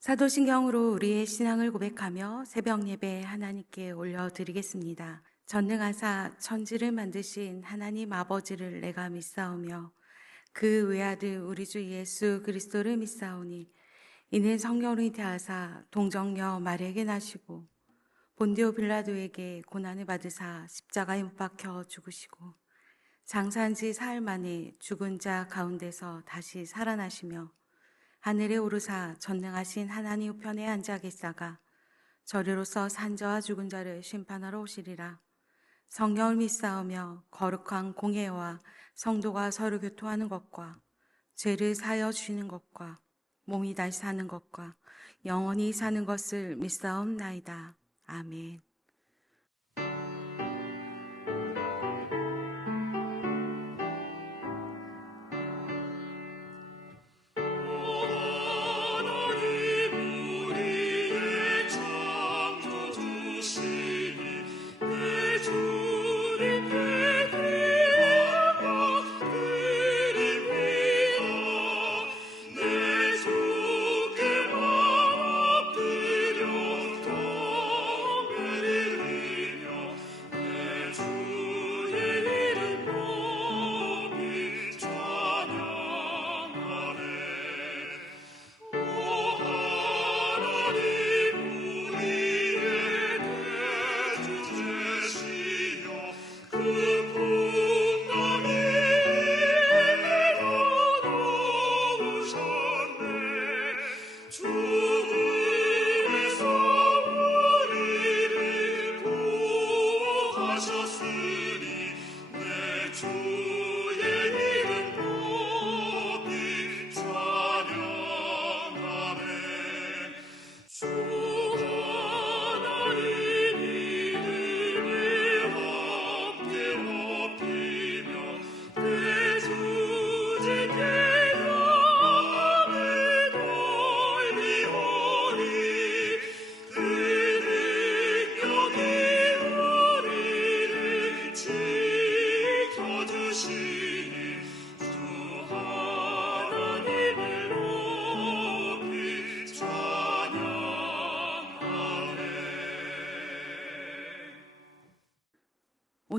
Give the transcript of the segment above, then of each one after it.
사도신경으로 우리의 신앙을 고백하며 새벽 예배 하나님께 올려드리겠습니다. 전능하사 천지를 만드신 하나님 아버지를 내가 믿사오며 그 외아들 우리 주 예수 그리스도를 믿사오니 이는 성령이 대하사 동정녀 마리아에게 나시고 본디오 빌라도에게 고난을 받으사 십자가에 못 박혀 죽으시고 장사한 지 사흘 만에 죽은 자 가운데서 다시 살아나시며 하늘에 오르사 전능하신 하나님 우편에 앉아 계시다가 저리로서 산자와 죽은 자를 심판하러 오시리라. 성령을 믿사오며 거룩한 공예와 성도가 서로 교통하는 것과 죄를 사하여 주시는 것과 몸이 다시 사는 것과 영원히 사는 것을 믿사옵나이다. 아멘.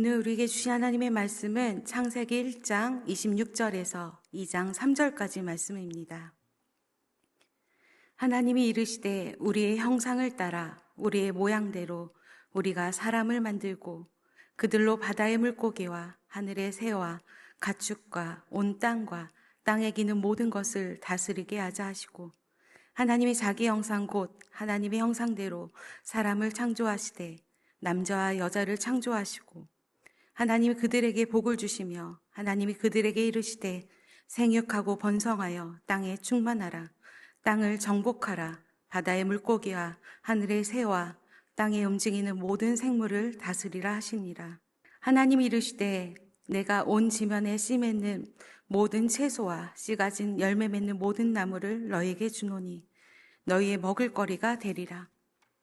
오늘 우리에게 주신 하나님의 말씀은 창세기 1장 26절에서 2장 3절까지 말씀입니다. 하나님이 이르시되 우리의 형상을 따라 우리의 모양대로 우리가 사람을 만들고 그들로 바다의 물고기와 하늘의 새와 가축과 온 땅과 땅에 기는 모든 것을 다스리게 하자 하시고 하나님이 자기 형상 곧 하나님의 형상대로 사람을 창조하시되 남자와 여자를 창조하시고 하나님이 그들에게 복을 주시며 하나님이 그들에게 이르시되 생육하고 번성하여 땅에 충만하라. 땅을 정복하라. 바다의 물고기와 하늘의 새와 땅에 움직이는 모든 생물을 다스리라 하시니라. 하나님이 이르시되 내가 온 지면에 씨 맺는 모든 채소와 씨 가진 열매 맺는 모든 나무를 너희에게 주노니 너희의 먹을 거리가 되리라.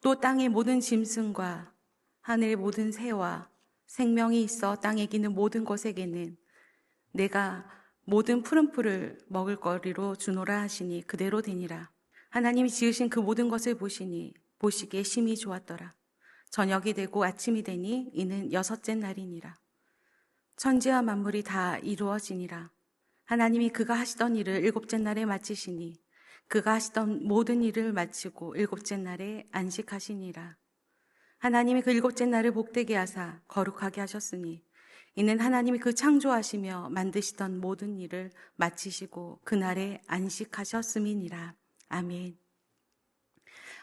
또 땅의 모든 짐승과 하늘의 모든 새와 생명이 있어 땅에 기는 모든 것에게는 내가 모든 푸른 풀을 먹을 거리로 주노라 하시니 그대로 되니라. 하나님이 지으신 그 모든 것을 보시니 보시기에 심히 좋았더라. 저녁이 되고 아침이 되니 이는 여섯째 날이니라. 천지와 만물이 다 이루어지니라. 하나님이 그가 하시던 일을 일곱째 날에 마치시니 그가 하시던 모든 일을 마치고 일곱째 날에 안식하시니라. 하나님이 그 일곱째 날을 복되게 하사 거룩하게 하셨으니 이는 하나님이 그 창조하시며 만드시던 모든 일을 마치시고 그날에 안식하셨음이니라. 아멘.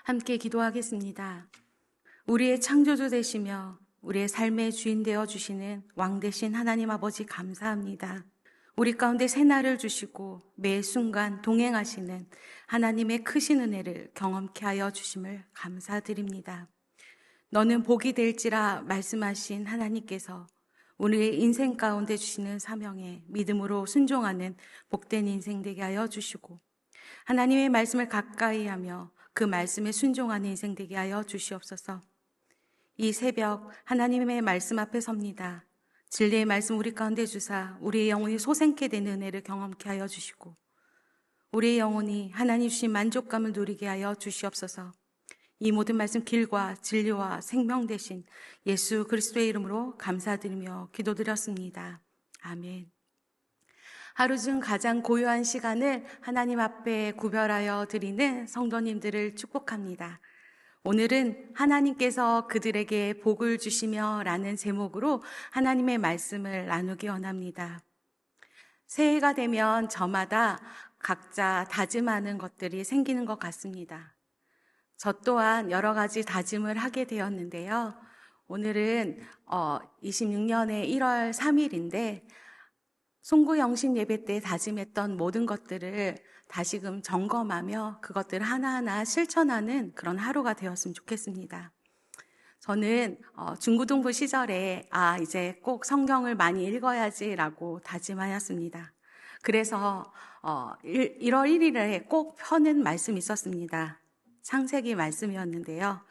함께 기도하겠습니다. 우리의 창조주 되시며 우리의 삶의 주인 되어 주시는 왕 되신 하나님 아버지 감사합니다. 우리 가운데 새날을 주시고 매 순간 동행하시는 하나님의 크신 은혜를 경험케 하여 주심을 감사드립니다. 너는 복이 될지라 말씀하신 하나님께서 우리의 인생 가운데 주시는 사명에 믿음으로 순종하는 복된 인생 되게 하여 주시고 하나님의 말씀을 가까이 하며 그 말씀에 순종하는 인생 되게 하여 주시옵소서. 이 새벽 하나님의 말씀 앞에 섭니다. 진리의 말씀 우리 가운데 주사 우리의 영혼이 소생케 되는 은혜를 경험케 하여 주시고 우리의 영혼이 하나님 주신 만족감을 누리게 하여 주시옵소서. 이 모든 말씀 길과 진리와 생명 되신 예수 그리스도의 이름으로 감사드리며 기도드렸습니다. 아멘. 하루 중 가장 고요한 시간을 하나님 앞에 구별하여 드리는 성도님들을 축복합니다. 오늘은 하나님께서 그들에게 복을 주시며 라는 제목으로 하나님의 말씀을 나누기 원합니다. 새해가 되면 저마다 각자 다짐하는 것들이 생기는 것 같습니다. 저 또한 여러 가지 다짐을 하게 되었는데요. 오늘은 26년의 1월 3일인데 송구영신 예배 때 다짐했던 모든 것들을 다시금 점검하며 그것들을 하나하나 실천하는 그런 하루가 되었으면 좋겠습니다. 저는 중고등부 시절에 이제 꼭 성경을 많이 읽어야지라고 다짐하였습니다. 그래서 1월 1일에 꼭 펴는 말씀이 있었습니다. 창세기 말씀이었는데요.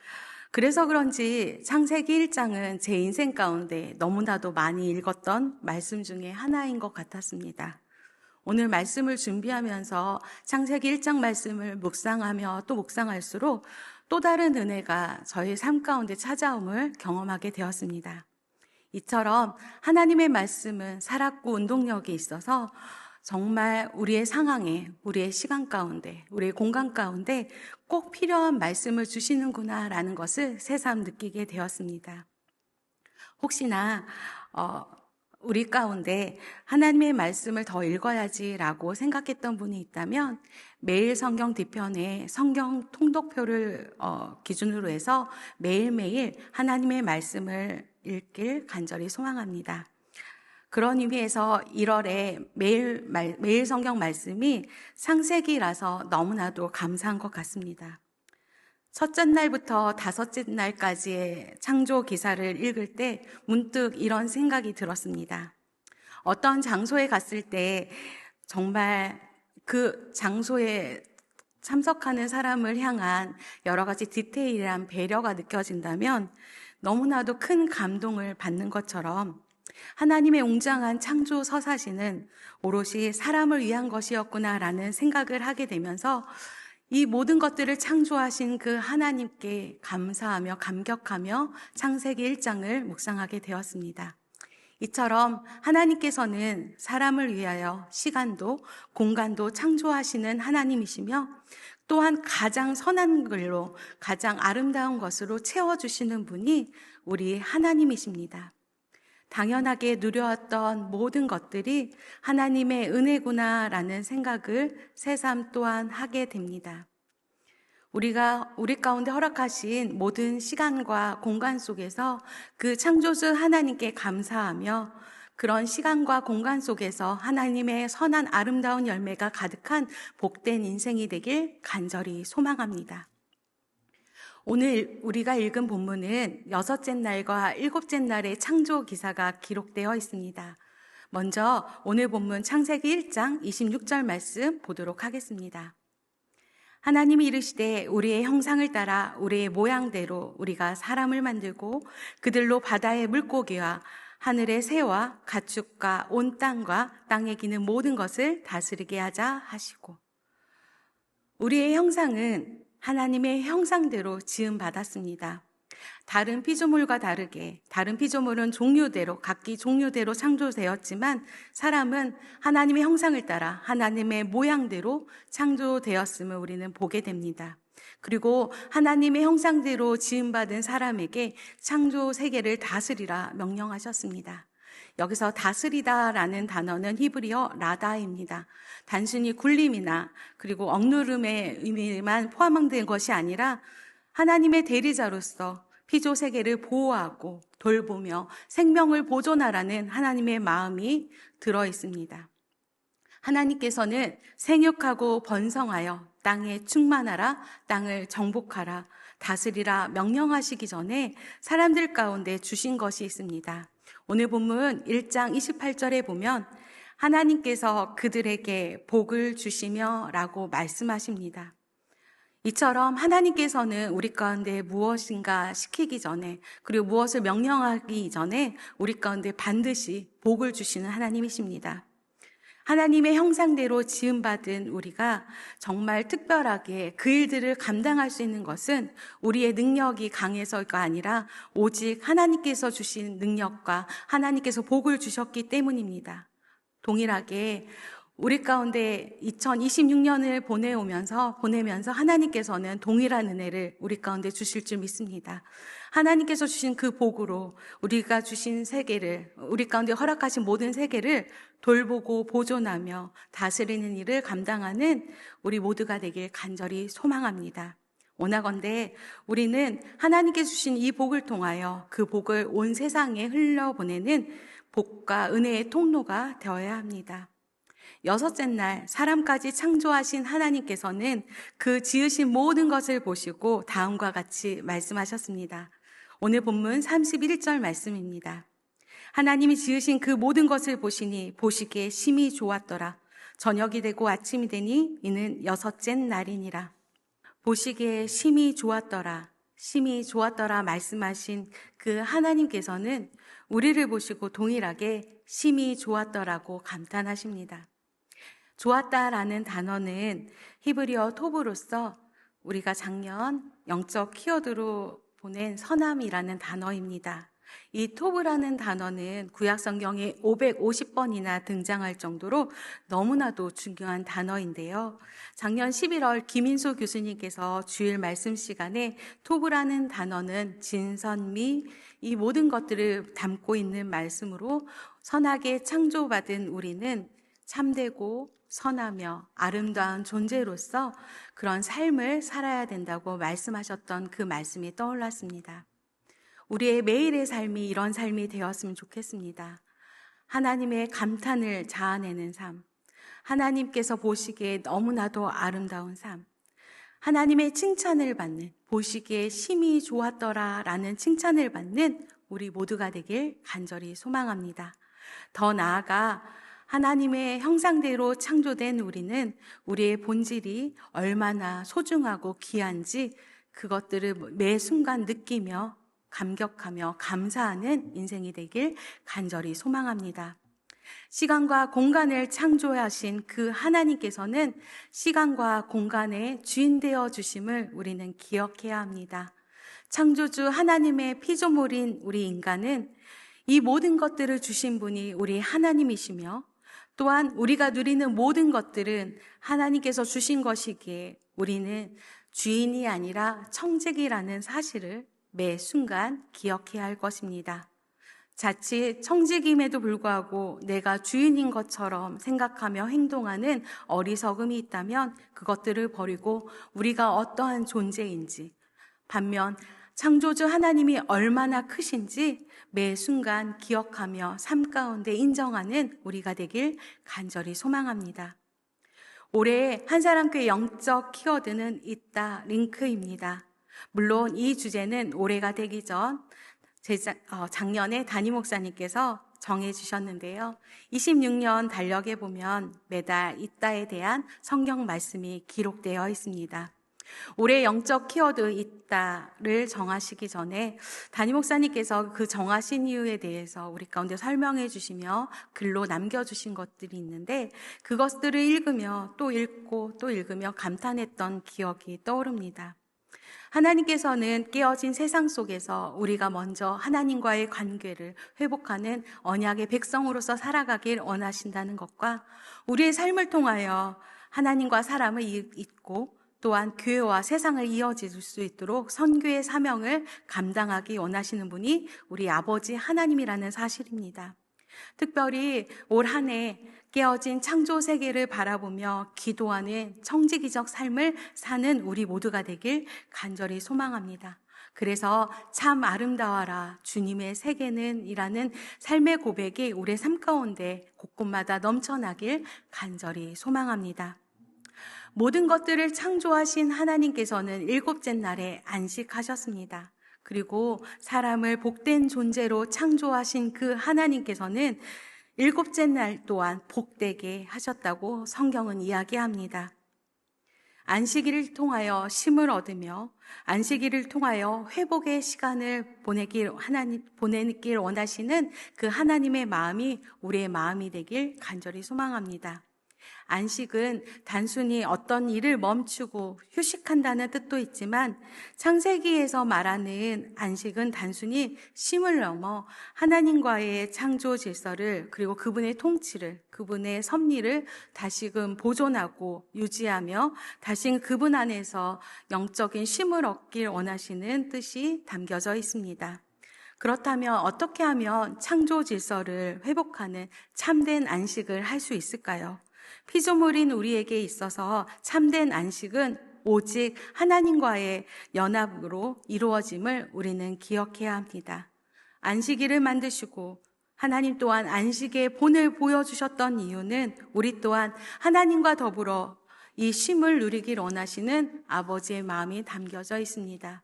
그래서 그런지 창세기 1장은 제 인생 가운데 너무나도 많이 읽었던 말씀 중에 하나인 것 같았습니다. 오늘 말씀을 준비하면서 창세기 1장 말씀을 묵상하며 또 묵상할수록 또 다른 은혜가 저희 삶 가운데 찾아옴을 경험하게 되었습니다. 이처럼 하나님의 말씀은 살았고 운동력이 있어서 정말 우리의 상황에, 우리의 시간 가운데, 우리의 공간 가운데 꼭 필요한 말씀을 주시는구나라는 것을 새삼 느끼게 되었습니다. 혹시나 우리 가운데 하나님의 말씀을 더 읽어야지라고 생각했던 분이 있다면 매일 성경 뒤편에 성경 통독표를 기준으로 해서 매일매일 하나님의 말씀을 읽길 간절히 소망합니다. 그런 의미에서 1월에 매일 성경 말씀이 창세기라서 너무나도 감사한 것 같습니다. 첫째 날부터 다섯째 날까지의 창조 기사를 읽을 때 문득 이런 생각이 들었습니다. 어떤 장소에 갔을 때 정말 그 장소에 참석하는 사람을 향한 여러 가지 디테일한 배려가 느껴진다면 너무나도 큰 감동을 받는 것처럼 하나님의 웅장한 창조 서사시는 오롯이 사람을 위한 것이었구나라는 생각을 하게 되면서 이 모든 것들을 창조하신 그 하나님께 감사하며 감격하며 창세기 1장을 묵상하게 되었습니다. 이처럼 하나님께서는 사람을 위하여 시간도 공간도 창조하시는 하나님이시며 또한 가장 선한 글로 가장 아름다운 것으로 채워주시는 분이 우리 하나님이십니다. 당연하게 누려왔던 모든 것들이 하나님의 은혜구나라는 생각을 새삼 또한 하게 됩니다. 우리 가운데 허락하신 모든 시간과 공간 속에서 그 창조주 하나님께 감사하며 그런 시간과 공간 속에서 하나님의 선한 아름다운 열매가 가득한 복된 인생이 되길 간절히 소망합니다. 오늘 우리가 읽은 본문은 6째 날과 7째 날의 창조 기사가 기록되어 있습니다. 먼저 오늘 본문 창세기 1장 26절 말씀 보도록 하겠습니다. 하나님이 이르시되 우리의 형상을 따라 우리의 모양대로 우리가 사람을 만들고 그들로 바다의 물고기와 하늘의 새와 가축과 온 땅과 땅에 기는 모든 것을 다스리게 하자 하시고, 우리의 형상은 하나님의 형상대로 지음받았습니다. 다른 피조물과 다르게 다른 피조물은 종류대로 각기 종류대로 창조되었지만 사람은 하나님의 형상을 따라 하나님의 모양대로 창조되었음을 우리는 보게 됩니다. 그리고 하나님의 형상대로 지음받은 사람에게 창조 세계를 다스리라 명령하셨습니다. 여기서 다스리다라는 단어는 히브리어 라다입니다. 단순히 굴림이나 그리고 억누름의 의미만 포함된 것이 아니라 하나님의 대리자로서 피조 세계를 보호하고 돌보며 생명을 보존하라는 하나님의 마음이 들어 있습니다. 하나님께서는 생육하고 번성하여 땅에 충만하라, 땅을 정복하라, 다스리라 명령하시기 전에 사람들 가운데 주신 것이 있습니다. 오늘 본문 1장 28절에 보면 하나님께서 그들에게 복을 주시며 라고 말씀하십니다. 이처럼 하나님께서는 우리 가운데 무엇인가 시키기 전에 그리고 무엇을 명령하기 전에 우리 가운데 반드시 복을 주시는 하나님이십니다. 하나님의 형상대로 지음받은 우리가 정말 특별하게 그 일들을 감당할 수 있는 것은 우리의 능력이 강해서가 아니라 오직 하나님께서 주신 능력과 하나님께서 복을 주셨기 때문입니다. 동일하게 우리 가운데 2026년을 보내면서 하나님께서는 동일한 은혜를 우리 가운데 주실 줄 믿습니다. 하나님께서 주신 그 복으로 우리가 주신 세계를, 우리 가운데 허락하신 모든 세계를 돌보고 보존하며 다스리는 일을 감당하는 우리 모두가 되길 간절히 소망합니다. 원하건대 우리는 하나님께 주신 이 복을 통하여 그 복을 온 세상에 흘려보내는 복과 은혜의 통로가 되어야 합니다. 여섯째 날 사람까지 창조하신 하나님께서는 그 지으신 모든 것을 보시고 다음과 같이 말씀하셨습니다. 오늘 본문 31절 말씀입니다. 하나님이 지으신 그 모든 것을 보시니 보시기에 심히 좋았더라. 저녁이 되고 아침이 되니 이는 여섯째 날이니라. 보시기에 심히 좋았더라 말씀하신 그 하나님께서는 우리를 보시고 동일하게 심히 좋았더라고 감탄하십니다. 좋았다라는 단어는 히브리어 토브로서 우리가 작년 영적 키워드로 보낸 선함이라는 단어입니다. 이 토브라는 단어는 구약 성경에 550번이나 등장할 정도로 너무나도 중요한 단어인데요. 작년 11월 김인수 교수님께서 주일 말씀 시간에 토브라는 단어는 진선미, 이 모든 것들을 담고 있는 말씀으로 선하게 창조받은 우리는 참되고 선하며 아름다운 존재로서 그런 삶을 살아야 된다고 말씀하셨던 그 말씀이 떠올랐습니다. 우리의 매일의 삶이 이런 삶이 되었으면 좋겠습니다. 하나님의 감탄을 자아내는 삶, 하나님께서 보시기에 너무나도 아름다운 삶, 하나님의 칭찬을 받는, 보시기에 심히 좋았더라 라는 칭찬을 받는 우리 모두가 되길 간절히 소망합니다. 더 나아가 하나님의 형상대로 창조된 우리는 우리의 본질이 얼마나 소중하고 귀한지 그것들을 매 순간 느끼며 감격하며 감사하는 인생이 되길 간절히 소망합니다. 시간과 공간을 창조하신 그 하나님께서는 시간과 공간의 주인 되어 주심을 우리는 기억해야 합니다. 창조주 하나님의 피조물인 우리 인간은 이 모든 것들을 주신 분이 우리 하나님이시며 또한 우리가 누리는 모든 것들은 하나님께서 주신 것이기에 우리는 주인이 아니라 청지기라는 사실을 매 순간 기억해야 할 것입니다. 자칫 청지기임에도 불구하고 내가 주인인 것처럼 생각하며 행동하는 어리석음이 있다면 그것들을 버리고 우리가 어떠한 존재인지, 반면 창조주 하나님이 얼마나 크신지 매 순간 기억하며 삶 가운데 인정하는 우리가 되길 간절히 소망합니다. 올해 한사람교회 영적 키워드는 있다 링크입니다. 물론 이 주제는 올해가 되기 전 작년에 담임 목사님께서 정해주셨는데요. 26년 달력에 보면 매달 있다에 대한 성경 말씀이 기록되어 있습니다. 올해 영적 키워드 있다를 정하시기 전에 담임 목사님께서 그 정하신 이유에 대해서 우리 가운데 설명해 주시며 글로 남겨주신 것들이 있는데 그것들을 읽으며 또 읽고 또 읽으며 감탄했던 기억이 떠오릅니다. 하나님께서는 깨어진 세상 속에서 우리가 먼저 하나님과의 관계를 회복하는 언약의 백성으로서 살아가길 원하신다는 것과 우리의 삶을 통하여 하나님과 사람을 잇고 또한 교회와 세상을 이어질 수 있도록 선교의 사명을 감당하기 원하시는 분이 우리 아버지 하나님이라는 사실입니다. 특별히 올 한 해 깨어진 창조 세계를 바라보며 기도하는 청지기적 삶을 사는 우리 모두가 되길 간절히 소망합니다. 그래서 참 아름다워라 주님의 세계는 이라는 삶의 고백이 우리의 삶 가운데 곳곳마다 넘쳐나길 간절히 소망합니다. 모든 것들을 창조하신 하나님께서는 일곱째 날에 안식하셨습니다. 그리고 사람을 복된 존재로 창조하신 그 하나님께서는 일곱째 날 또한 복되게 하셨다고 성경은 이야기합니다. 안식일을 통하여 쉼을 얻으며 안식일을 통하여 회복의 시간을 보내길 원하시는 그 하나님의 마음이 우리의 마음이 되길 간절히 소망합니다. 안식은 단순히 어떤 일을 멈추고 휴식한다는 뜻도 있지만 창세기에서 말하는 안식은 단순히 쉼을 넘어 하나님과의 창조 질서를 그리고 그분의 통치를, 그분의 섭리를 다시금 보존하고 유지하며 다시 그분 안에서 영적인 쉼을 얻길 원하시는 뜻이 담겨져 있습니다. 그렇다면 어떻게 하면 창조 질서를 회복하는 참된 안식을 할 수 있을까요? 피조물인 우리에게 있어서 참된 안식은 오직 하나님과의 연합으로 이루어짐을 우리는 기억해야 합니다. 안식일을 만드시고 하나님 또한 안식의 본을 보여주셨던 이유는 우리 또한 하나님과 더불어 이 쉼을 누리길 원하시는 아버지의 마음이 담겨져 있습니다.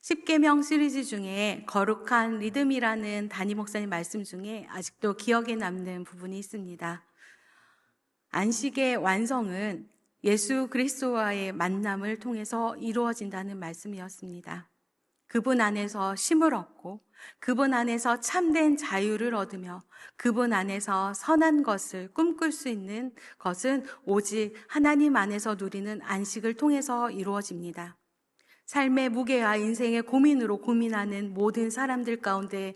십계명 시리즈 중에 거룩한 리듬이라는 담임 목사님 말씀 중에 아직도 기억에 남는 부분이 있습니다. 안식의 완성은 예수 그리스도와의 만남을 통해서 이루어진다는 말씀이었습니다. 그분 안에서 쉼을 얻고 그분 안에서 참된 자유를 얻으며 그분 안에서 선한 것을 꿈꿀 수 있는 것은 오직 하나님 안에서 누리는 안식을 통해서 이루어집니다. 삶의 무게와 인생의 고민으로 고민하는 모든 사람들 가운데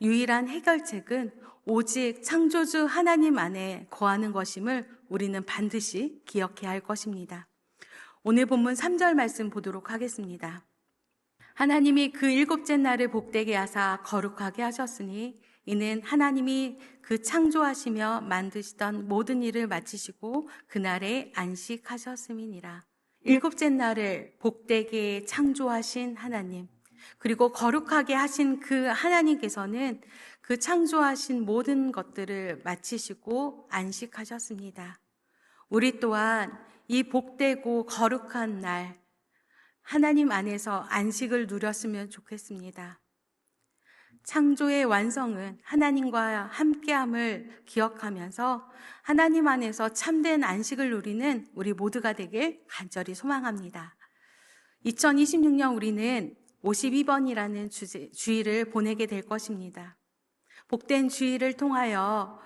유일한 해결책은 오직 창조주 하나님 안에 거하는 것임을 우리는 반드시 기억해야 할 것입니다. 오늘 본문 3절 말씀 보도록 하겠습니다. 하나님이 그 일곱째 날을 복되게 하사 거룩하게 하셨으니 이는 하나님이 그 창조하시며 만드시던 모든 일을 마치시고 그날에 안식하셨음이니라. 일곱째 날을 복되게 창조하신 하나님, 그리고 거룩하게 하신 그 하나님께서는 그 창조하신 모든 것들을 마치시고 안식하셨습니다. 우리 또한 이 복되고 거룩한 날, 하나님 안에서 안식을 누렸으면 좋겠습니다. 창조의 완성은 하나님과 함께함을 기억하면서 하나님 안에서 참된 안식을 누리는 우리 모두가 되길 간절히 소망합니다. 2026년 우리는 52번이라는 주일을 보내게 될 것입니다. 복된 주일을 통하여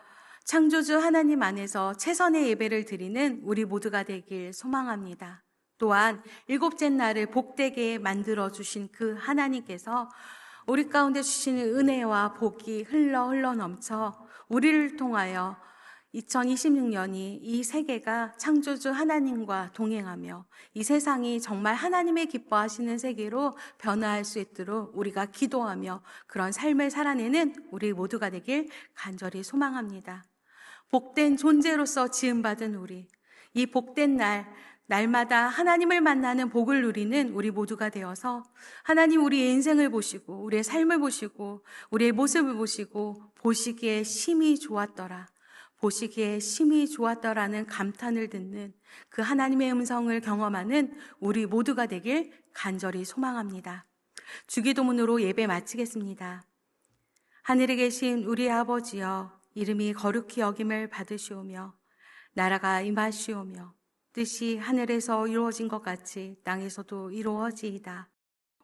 창조주 하나님 안에서 최선의 예배를 드리는 우리 모두가 되길 소망합니다. 또한 일곱째 날을 복되게 만들어주신 그 하나님께서 우리 가운데 주시는 은혜와 복이 흘러 넘쳐 우리를 통하여 2026년이 이 세계가 창조주 하나님과 동행하며 이 세상이 정말 하나님의 기뻐하시는 세계로 변화할 수 있도록 우리가 기도하며 그런 삶을 살아내는 우리 모두가 되길 간절히 소망합니다. 복된 존재로서 지음받은 우리, 이 복된 날마다 하나님을 만나는 복을 누리는 우리 모두가 되어서 하나님 우리의 인생을 보시고 우리의 삶을 보시고 우리의 모습을 보시기에 심히 좋았더라. 보시기에 심히 좋았더라는 감탄을 듣는 그 하나님의 음성을 경험하는 우리 모두가 되길 간절히 소망합니다. 주기도문으로 예배 마치겠습니다. 하늘에 계신 우리 아버지여, 이름이 거룩히 여김을 받으시오며 나라가 임하시오며 뜻이 하늘에서 이루어진 것 같이 땅에서도 이루어지이다.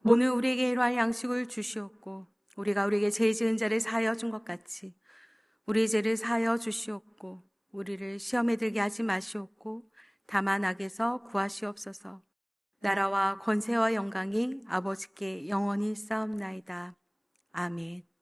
오늘 우리에게 일용할 양식을 주시옵고 우리가 우리에게 죄 지은 자를 사하여 준 것 같이 우리 죄를 사하여 주시옵고 우리를 시험에 들게 하지 마시옵고 다만 악에서 구하시옵소서. 나라와 권세와 영광이 아버지께 영원히 쌓옵나이다. 아멘.